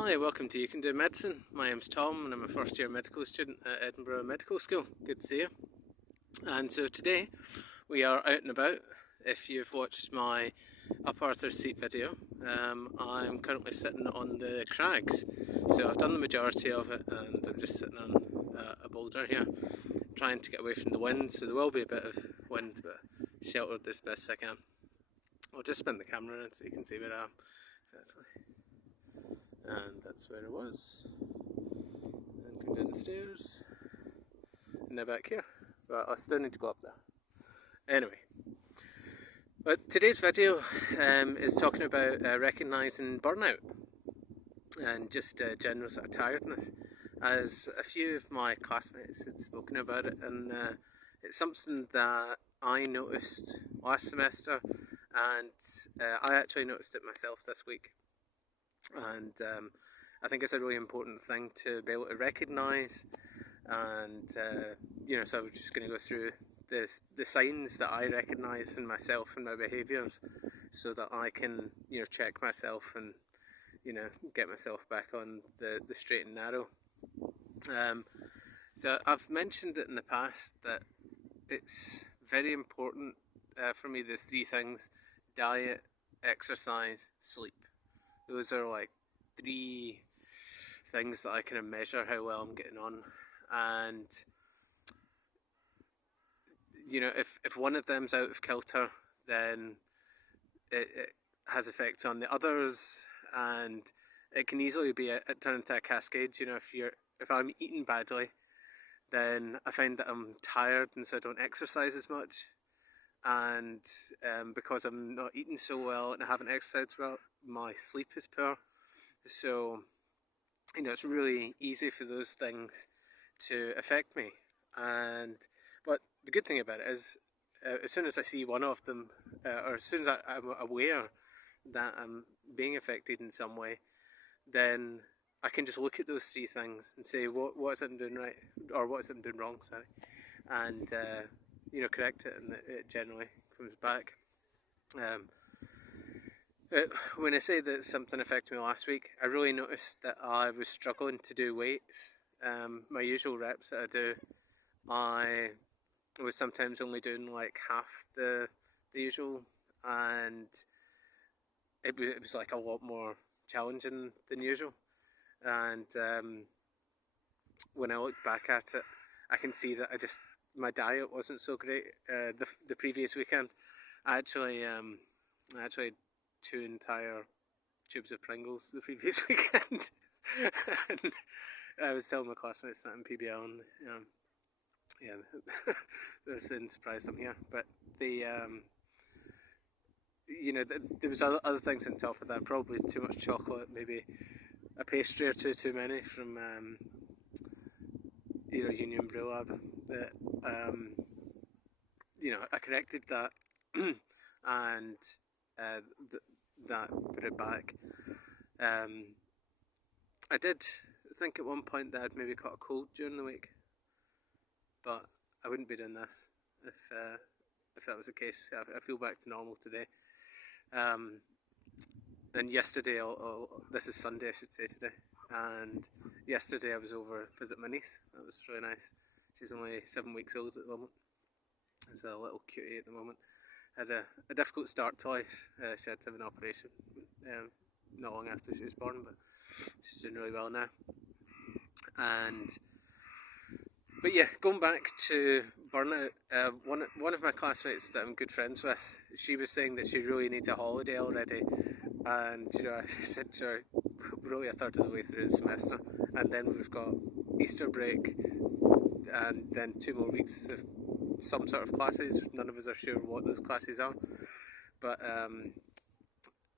Hi, welcome to You Can Do Medicine. My name's Tom and I'm a first year medical student at Edinburgh Medical School. Good to see you. And so today we are out and about. If you've watched my up Arthur seat video, I'm currently sitting on the crags. So I've done the majority of it and I'm just sitting on a boulder here, trying to get away from the wind. So there will be a bit of wind, but sheltered as best I can. I'll just spin the camera around so you can see where I am. And that's where it was. And come down the stairs. And now back here. But I still need to go up there. Anyway. But today's video is talking about recognising burnout and just general sort of tiredness. As a few of my classmates had spoken about it, and it's something that I noticed last semester, and I actually noticed it myself this week. And I think it's a really important thing to be able to recognise, and so I was just going to go through the signs that I recognise in myself and my behaviours, so that I can check myself and get myself back on the straight and narrow. So I've mentioned it in the past that it's very important for me, the three things: diet, exercise, sleep. Those are like three things that I kind of measure how well I'm getting on. And if one of them's out of kilter, then it has effects on the others, and it can easily be turn into a cascade. If I'm eating badly, then I find that I'm tired, and so I don't exercise as much. And because I'm not eating so well and I haven't exercised well, my sleep is poor. So it's really easy for those things to affect me. But the good thing about it is, as soon as I see one of them, or as soon as I'm aware that I'm being affected in some way, then I can just look at those three things and say, what is it I'm doing right, or what is it I'm doing wrong, sorry, and correct it, and it generally comes back. When I say that something affected me last week, I really noticed that I was struggling to do weights. My usual reps that I do, I was sometimes only doing like half the usual, and it was like a lot more challenging than usual. And when I look back at it, I can see that my diet wasn't so great. The previous weekend, I actually had 2 entire tubes of Pringles the previous weekend. And I was telling my classmates that in PBL, and they're saying surprised I'm here. But there was other things on top of that. Probably too much chocolate, maybe a pastry or two too many from Union Brew Lab. That I corrected that, and that put it back. I did think at one point that I'd maybe caught a cold during the week, but I wouldn't be doing this if that was the case. I feel back to normal today. And yesterday, this is Sunday, I should say today, and yesterday I was over to visit my niece. That was really nice. She's only 7 weeks old at the moment. It's a little cutie at the moment. Had a difficult start to life. She had to have an operation not long after she was born, but she's doing really well now. But yeah, going back to burnout, one of my classmates that I'm good friends with, she was saying that she really needs a holiday already. And I said to her, we're only a third of the way through the semester, and then we've got Easter break, and then 2 more weeks of some sort of classes. None of us are sure what those classes are, but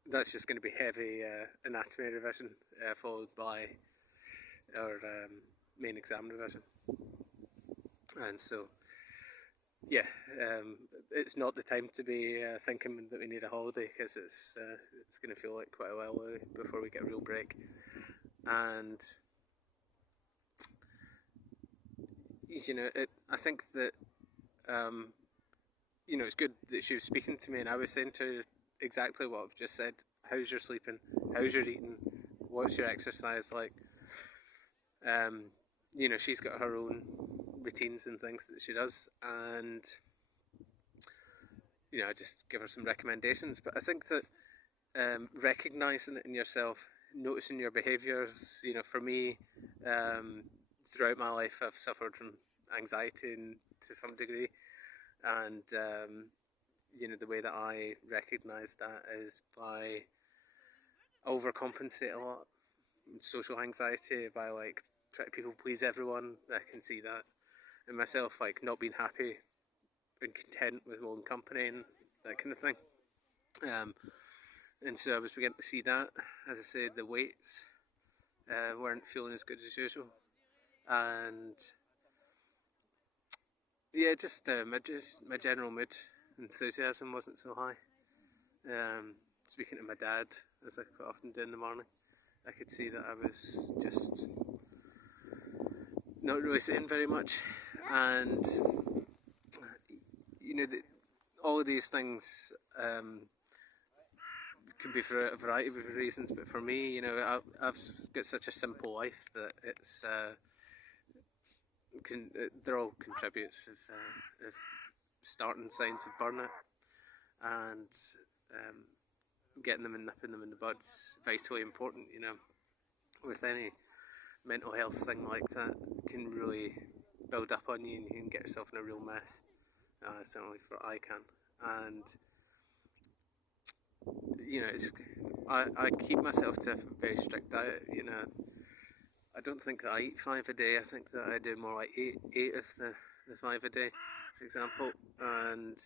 that's just going to be heavy anatomy revision, followed by our main exam revision. And so it's not the time to be thinking that we need a holiday, because it's going to feel like quite a while away before we get a real break. And I think that it's good that she was speaking to me, and I was saying to her exactly what I've just said. How's your sleeping? How's your eating? what's your exercise like? Um, she's got her own routines and things that she does, and I just give her some recommendations. But I think that recognizing it in yourself, noticing your behaviors. For me, throughout my life, I've suffered from anxiety to some degree, and the way that I recognize that is by overcompensate a lot. Social anxiety, by like trying to people please everyone. I can see that in myself, like not being happy and content with my own company and that kind of thing. Um, and so I was beginning to see that. As I said, the weights weren't feeling as good as usual, and yeah, just my general mood enthusiasm wasn't so high. Speaking to my dad, as I quite often do in the morning, I could see that I was just not really saying very much, and all of these things can be for a variety of reasons. But for me, I've got such a simple life that they're all contributes of starting signs of burnout, and getting them and nipping them in the bud's vitally important. With any mental health thing like that, can really build up on you, and you can get yourself in a real mess. Certainly for I can, and I keep myself to a very strict diet. I don't think that I eat 5 a day. I think that I do more like eight of the 5 a day, for example. And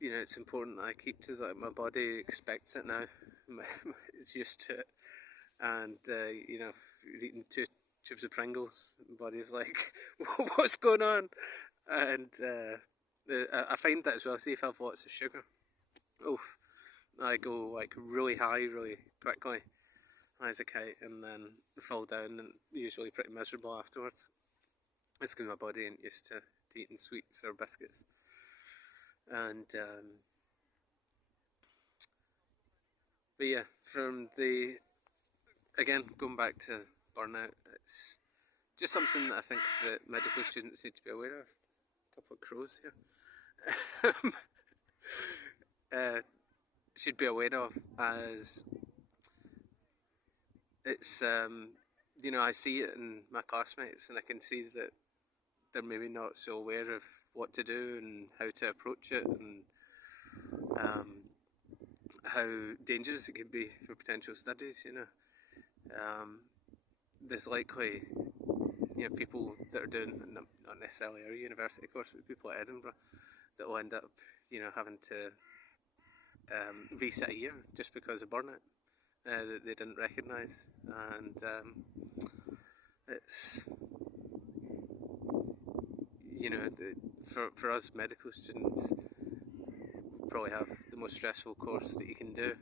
it's important that I keep to that. My body expects it now. It's used to it. And if you're eating 2 tubes of Pringles, my body's like, what's going on? And I find that as well. See, if I have lots of sugar, oof, I go like really high really quickly, high as a kite, and then fall down, and usually pretty miserable afterwards. It's because my body ain't used to eating sweets or biscuits. And but yeah, again, going back to burnout, it's just something that I think that medical students need to be aware of. A couple of crows here. Should be aware of, as it's I see it in my classmates, and I can see that they're maybe not so aware of what to do and how to approach it, and how dangerous it could be for potential studies. There's likely people that are doing not necessarily our university course, but people at Edinburgh that will end up having to reset a year just because of burnout that they didn't recognise. And it's for us medical students, probably have the most stressful course that you can do,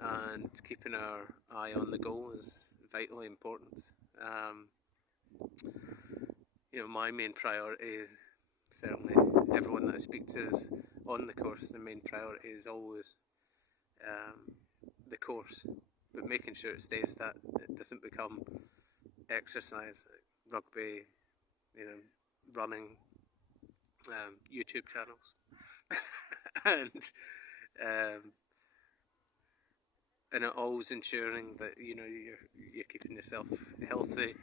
and keeping our eye on the goal is vitally important. My main priority, certainly everyone that I speak to is on the course, the main priority is always the course, but making sure it stays that, it doesn't become exercise, like rugby, running, YouTube channels, and always ensuring that you're keeping yourself healthy,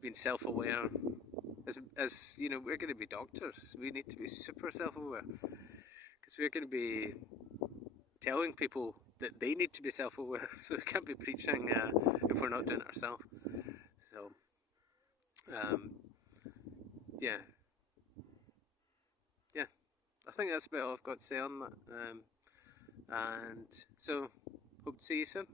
being self-aware. As we're going to be doctors, we need to be super self-aware, because we're going to be telling people that they need to be self-aware. So we can't be preaching if we're not doing it ourselves. So yeah, I think that's about all I've got to say on that. And so hope to see you soon.